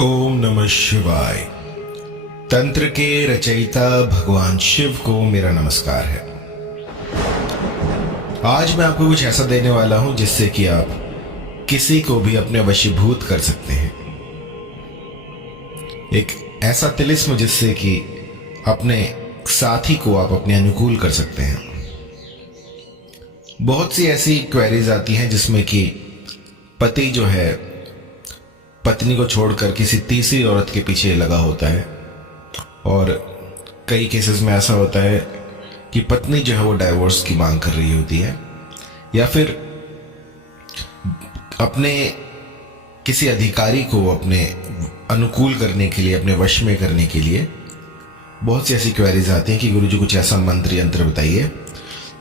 ओम नमः शिवाय। तंत्र के रचयिता भगवान शिव को मेरा नमस्कार है। आज मैं आपको कुछ ऐसा देने वाला हूं जिससे कि आप किसी को भी अपने वशीभूत कर सकते हैं। एक ऐसा तिलिस्म जिससे कि अपने साथी को आप अपने अनुकूल कर सकते हैं। बहुत सी ऐसी क्वेरीज आती हैं जिसमें कि पति जो है पत्नी को छोड़कर किसी तीसरी औरत के पीछे लगा होता है, और कई केसेस में ऐसा होता है कि पत्नी जो है वो डाइवोर्स की मांग कर रही होती है, या फिर अपने किसी अधिकारी को अपने अनुकूल करने के लिए, अपने वश में करने के लिए बहुत सी ऐसी क्वेरीज आती हैं कि गुरुजी कुछ ऐसा मंत्र यंत्र बताइए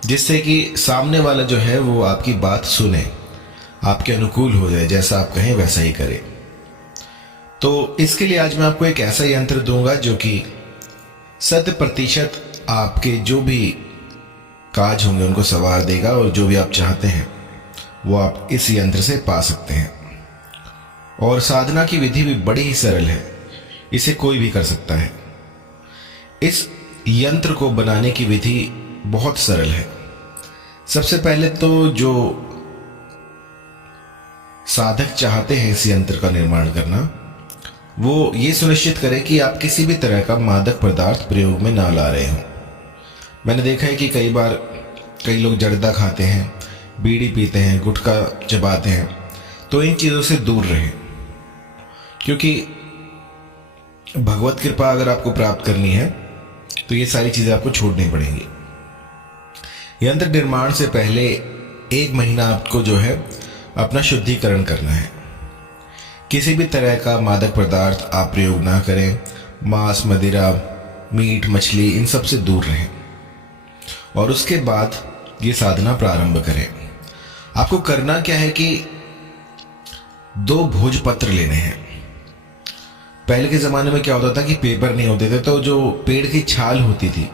जिससे कि सामने वाला जो है वो आपकी बात सुने, आपके अनुकूल हो जाए, जैसा आप कहें वैसा ही करे। तो इसके लिए आज मैं आपको एक ऐसा यंत्र दूंगा जो कि 100% आपके जो भी काज होंगे उनको सवार देगा, और जो भी आप चाहते हैं वो आप इस यंत्र से पा सकते हैं। और साधना की विधि भी बड़ी ही सरल है, इसे कोई भी कर सकता है। इस यंत्र को बनाने की विधि बहुत सरल है। सबसे पहले तो जो साधक चाहते हैं इस यंत्र का निर्माण करना, वो ये सुनिश्चित करें कि आप किसी भी तरह का मादक पदार्थ प्रयोग में ना ला रहे हो। मैंने देखा है कि कई बार कई लोग जर्दा खाते हैं, बीड़ी पीते हैं, गुटखा चबाते हैं, तो इन चीज़ों से दूर रहें, क्योंकि भगवत कृपा अगर आपको प्राप्त करनी है तो ये सारी चीज़ें आपको छोड़नी पड़ेंगी। यंत्र निर्माण से पहले 1 महीना आपको जो है अपना शुद्धिकरण करना है। किसी भी तरह का मादक पदार्थ आप प्रयोग ना करें। मांस, मदिरा, मीट, मछली, इन सब से दूर रहें, और उसके बाद ये साधना प्रारंभ करें। आपको करना क्या है कि 2 भोजपत्र लेने हैं। पहले के ज़माने में क्या होता था कि पेपर नहीं होते थे, तो जो पेड़ की छाल होती थी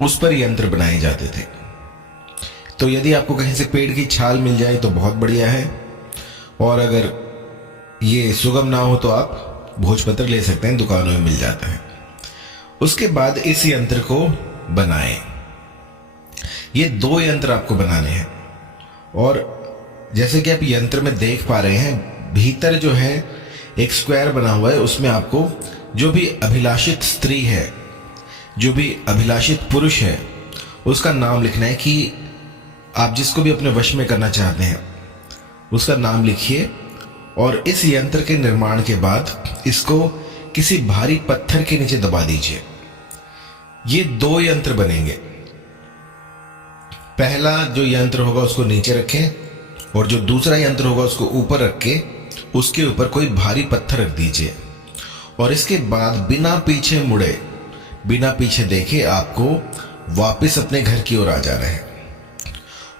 उस पर यंत्र बनाए जाते थे। तो यदि आपको कहीं से पेड़ की छाल मिल जाए तो बहुत बढ़िया है, और अगर ये सुगम ना हो तो आप भोजपत्र ले सकते हैं, दुकानों में मिल जाता है। उसके बाद इस यंत्र को बनाएं। ये 2 यंत्र आपको बनाने हैं, और जैसे कि आप यंत्र में देख पा रहे हैं, भीतर जो है एक स्क्वायर बना हुआ है। उसमें आपको जो भी अभिलाषित स्त्री है, जो भी अभिलाषित पुरुष है, उसका नाम लिखना है कि आप जिसको भी अपने वश में करना चाहते हैं उसका नाम लिखिए। और इस यंत्र के निर्माण के बाद इसको किसी भारी पत्थर के नीचे दबा दीजिए। ये 2 यंत्र बनेंगे। पहला जो यंत्र होगा उसको नीचे रखें, और जो दूसरा यंत्र होगा उसको ऊपर रख के उसके ऊपर कोई भारी पत्थर रख दीजिए। और इसके बाद बिना पीछे मुड़े, बिना पीछे देखे आपको वापस अपने घर की ओर आ जाना है।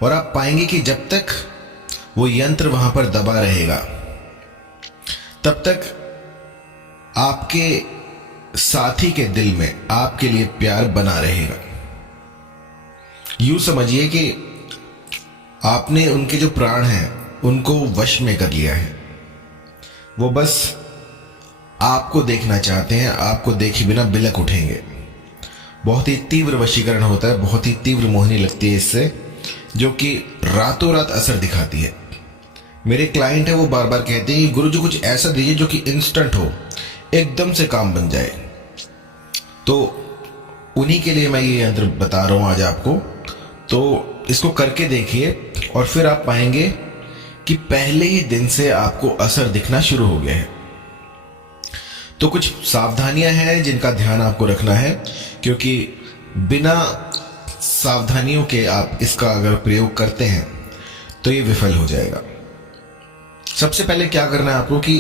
और आप पाएंगे कि जब तक वो यंत्र वहां पर दबा रहेगा तब तक आपके साथी के दिल में आपके लिए प्यार बना रहेगा। यूं समझिए कि आपने उनके जो प्राण हैं उनको वश में कर लिया है। वो बस आपको देखना चाहते हैं, आपको देखे बिना बिलक उठेंगे। बहुत ही तीव्र वशीकरण होता है, बहुत ही तीव्र मोहिनी लगती है इससे, जो कि रातों रात असर दिखाती है। मेरे क्लाइंट है, वो बार बार कहते हैं कि गुरुजी कुछ ऐसा दीजिए जो कि इंस्टेंट हो, एकदम से काम बन जाए। तो उन्हीं के लिए मैं ये यंत्र बता रहा हूं आज आपको। तो इसको करके देखिए, और फिर आप पाएंगे कि पहले ही दिन से आपको असर दिखना शुरू हो गया है। तो कुछ सावधानियां हैं जिनका ध्यान आपको रखना है, क्योंकि बिना सावधानियों के आप इसका अगर प्रयोग करते हैं तो ये विफल हो जाएगा। सबसे पहले क्या करना है आपको कि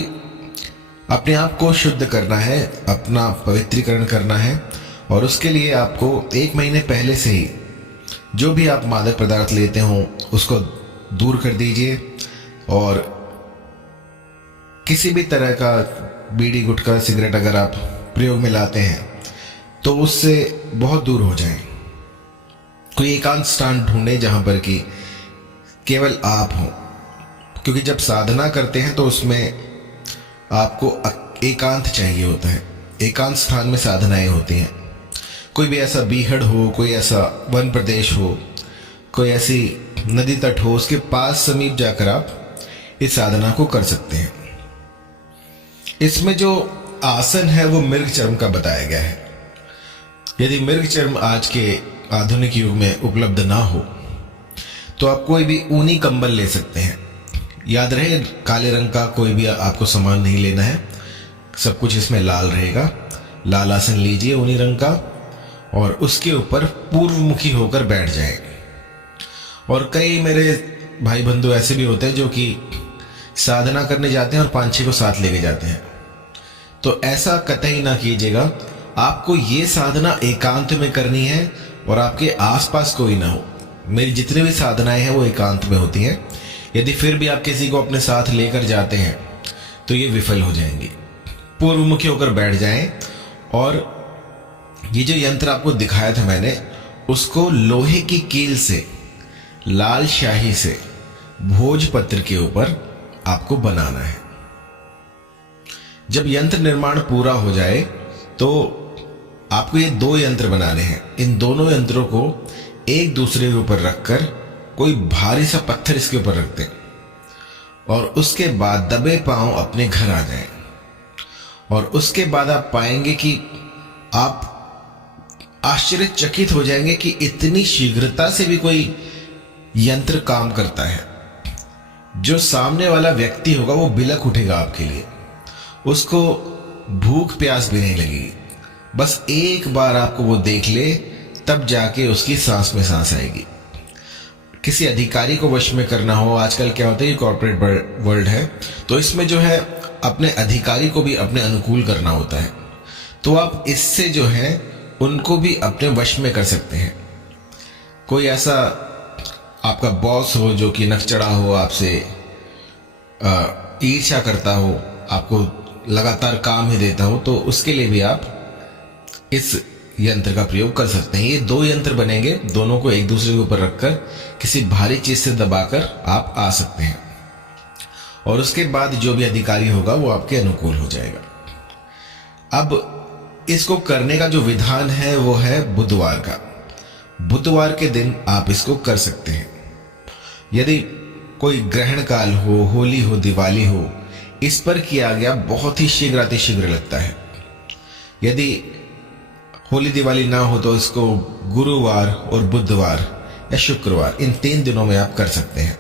अपने आप को शुद्ध करना है, अपना पवित्रीकरण करना है। और उसके लिए आपको 1 महीने पहले से ही जो भी आप मादक पदार्थ लेते हो उसको दूर कर दीजिए, और किसी भी तरह का बीड़ी, गुटखा, सिगरेट अगर आप प्रयोग में लाते हैं तो उससे बहुत दूर हो जाएं। कोई एकांत स्थान ढूंढे जहां पर कि केवल आप हो, क्योंकि जब साधना करते हैं तो उसमें आपको एकांत चाहिए होता है। एकांत स्थान में साधनाएं होती हैं। कोई भी ऐसा बीहड़ हो, कोई ऐसा वन प्रदेश हो, कोई ऐसी नदी तट हो, उसके पास समीप जाकर आप इस साधना को कर सकते हैं। इसमें जो आसन है वो मृग चर्म का बताया गया है। यदि मृग चर्म आज के आधुनिक युग में उपलब्ध ना हो तो आप कोई भी ऊनी कंबल ले सकते हैं। याद रहे, काले रंग का कोई भी आपको सामान नहीं लेना है, सब कुछ इसमें लाल रहेगा। लाल आसन लीजिए ऊनी रंग का और उसके ऊपर पूर्वमुखी होकर बैठ जाए। और कई मेरे भाई बंधु ऐसे भी होते हैं जो कि साधना करने जाते हैं और 5-6 को साथ लेके जाते हैं। तो ऐसा कतई ना कीजिएगा। आपको ये साधना एकांत में करनी है और आपके आसपास कोई ना हो। मेरी जितनी भी साधनाएं हैं वो एकांत में होती हैं। यदि फिर भी आप किसी को अपने साथ लेकर जाते हैं तो ये विफल हो जाएंगी। पूर्वमुखी होकर बैठ जाएं और ये जो यंत्र आपको दिखाया था मैंने, उसको लोहे की कील से, लाल शाही से भोजपत्र के ऊपर आपको बनाना है। जब यंत्र निर्माण पूरा हो जाए तो आपको ये 2 यंत्र बनाने हैं। इन दोनों यंत्रों को एक दूसरे के ऊपर रखकर कोई भारी सा पत्थर इसके ऊपर रख दें और उसके बाद दबे पांव अपने घर आ जाएं। और उसके बाद आप पाएंगे कि आप आश्चर्यचकित हो जाएंगे कि इतनी शीघ्रता से भी कोई यंत्र काम करता है। जो सामने वाला व्यक्ति होगा वो बिलख उठेगा आपके लिए, उसको भूख प्यास भी नहीं लगेगी। बस एक बार आपको वो देख ले तब जाके उसकी सांस में सांस आएगी। किसी अधिकारी को वश में करना हो, आजकल क्या होता है, ये कॉर्पोरेट वर्ल्ड है, तो इसमें जो है अपने अधिकारी को भी अपने अनुकूल करना होता है। तो आप इससे जो है उनको भी अपने वश में कर सकते हैं। कोई ऐसा आपका बॉस हो जो कि नकचड़ा हो, आपसे ईर्ष्या करता हो, आपको लगातार काम ही देता हो, तो उसके लिए भी आप इस यंत्र का प्रयोग कर सकते हैं। ये 2 यंत्र बनेंगे, दोनों को एक दूसरे के ऊपर रखकर किसी भारी चीज से दबाकर आप आ सकते हैं और उसके बाद जो भी अधिकारी होगा वो आपके अनुकूल हो जाएगा। अब इसको करने का जो विधान है वो है बुधवार का। बुधवार के दिन आप इसको कर सकते हैं। यदि कोई ग्रहण काल हो, होली हो, दिवाली हो, इस पर किया गया बहुत ही शीघ्र अतिशीघ्र लगता है। यदि होली दिवाली ना हो तो इसको गुरुवार और बुधवार या शुक्रवार, इन 3 दिनों में आप कर सकते हैं।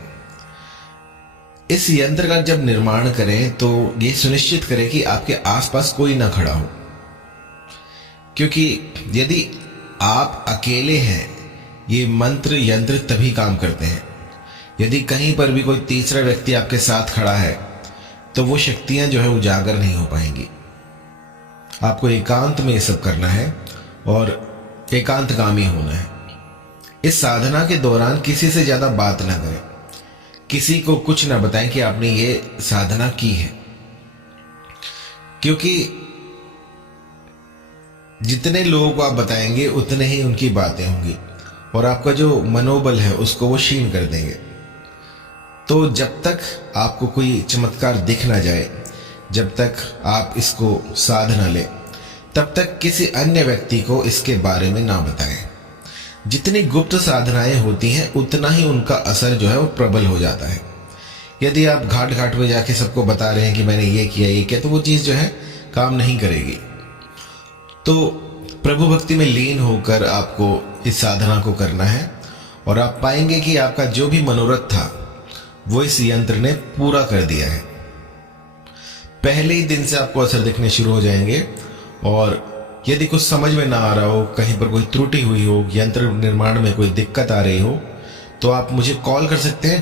इस यंत्र का जब निर्माण करें तो ये सुनिश्चित करें कि आपके आसपास कोई ना खड़ा हो, क्योंकि यदि आप अकेले हैं, ये मंत्र यंत्र तभी काम करते हैं। यदि कहीं पर भी कोई तीसरा व्यक्ति आपके साथ खड़ा है तो वो शक्तियां जो है उजागर नहीं हो पाएंगी। आपको एकांत में ये सब करना है और एकांतगामी होना है। इस साधना के दौरान किसी से ज्यादा बात ना करें, किसी को कुछ ना बताएं कि आपने ये साधना की है, क्योंकि जितने लोगों को आप बताएंगे उतने ही उनकी बातें होंगी और आपका जो मनोबल है उसको वो क्षीण कर देंगे। तो जब तक आपको कोई चमत्कार दिख ना जाए, जब तक आप इसको साध ना ले, तब तक किसी अन्य व्यक्ति को इसके बारे में ना बताएं। जितनी गुप्त साधनाएं होती हैं उतना ही उनका असर जो है वो प्रबल हो जाता है। यदि आप घाट घाट में जाके सबको बता रहे हैं कि मैंने ये किया, तो वो चीज जो है काम नहीं करेगी। तो प्रभु भक्ति में लीन होकर आपको इस साधना को करना है और आप पाएंगे कि आपका जो भी मनोरथ था वो इस यंत्र ने पूरा कर दिया है। पहले ही दिन से आपको असर दिखने शुरू हो जाएंगे। और यदि कुछ समझ में ना आ रहा हो, कहीं पर कोई त्रुटि हुई हो, यंत्र निर्माण में कोई दिक्कत आ रही हो, तो आप मुझे कॉल कर सकते हैं।